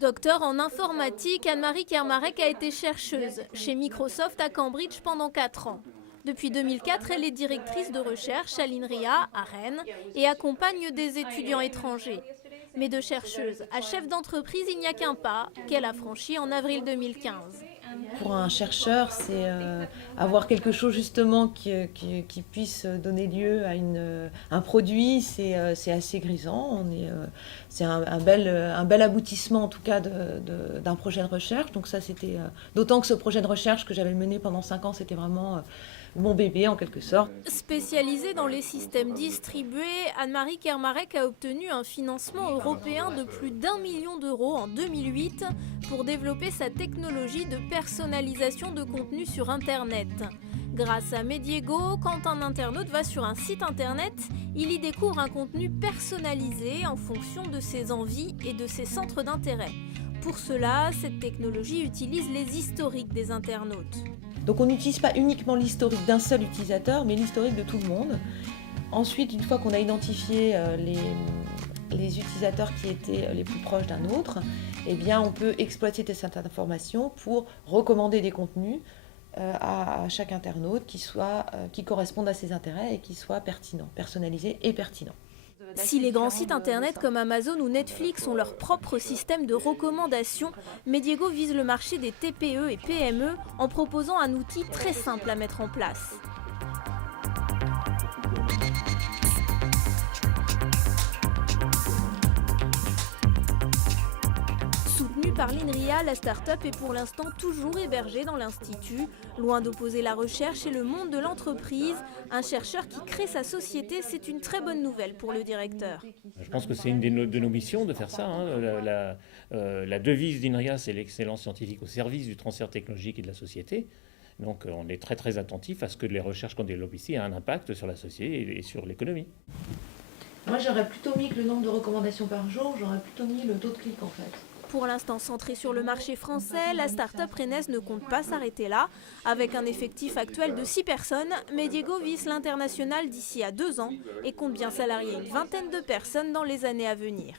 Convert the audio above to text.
Docteur en informatique, Anne-Marie Kermarek a été chercheuse chez Microsoft à Cambridge pendant 4 ans. Depuis 2004, elle est directrice de recherche à l'INRIA, à Rennes, et accompagne des étudiants étrangers. Mais de chercheuse à chef d'entreprise, il n'y a qu'un pas qu'elle a franchi en avril 2015. Pour un chercheur, c'est avoir quelque chose justement qui puisse donner lieu à un produit, c'est assez grisant. C'est un bel aboutissement en tout cas d'un projet de recherche. Donc ça, c'était d'autant que ce projet de recherche que j'avais mené pendant 5 ans, c'était vraiment mon bébé en quelque sorte. Spécialisée dans les systèmes distribués, Anne-Marie Kermarek a obtenu un financement européen de plus d'1 million d'euros en 2008 pour développer sa technologie de personnalisation de contenu sur Internet. Grâce à Mediego, quand un internaute va sur un site Internet, il y découvre un contenu personnalisé en fonction de ses envies et de ses centres d'intérêt. Pour cela, cette technologie utilise les historiques des internautes. Donc on n'utilise pas uniquement l'historique d'un seul utilisateur, mais l'historique de tout le monde. Ensuite, une fois qu'on a identifié les utilisateurs qui étaient les plus proches d'un autre, eh bien, on peut exploiter cette information pour recommander des contenus à chaque internaute qui correspondent à ses intérêts et qui soient pertinents, personnalisés et pertinents. Si les grands sites internet comme Amazon ou Netflix ont leur propre système de recommandation, Mediego vise le marché des TPE et PME en proposant un outil très simple à mettre en place. Soutenue par l'INRIA, la start-up est pour l'instant toujours hébergée dans l'Institut. Loin d'opposer la recherche et le monde de l'entreprise, un chercheur qui crée sa société, c'est une très bonne nouvelle pour le directeur. Je pense que c'est une de nos missions de faire ça. La devise d'INRIA, c'est l'excellence scientifique au service du transfert technologique et de la société. Donc on est très très attentif à ce que les recherches qu'on développe ici aient un impact sur la société et sur l'économie. Moi j'aurais plutôt mis que le nombre de recommandations par jour, j'aurais plutôt mis le taux de clic en fait. Pour l'instant centrée sur le marché français, la start-up rennaise ne compte pas s'arrêter là. Avec un effectif actuel de 6 personnes, Mediego vise l'international d'ici à 2 ans et compte bien salarier une vingtaine de personnes dans les années à venir.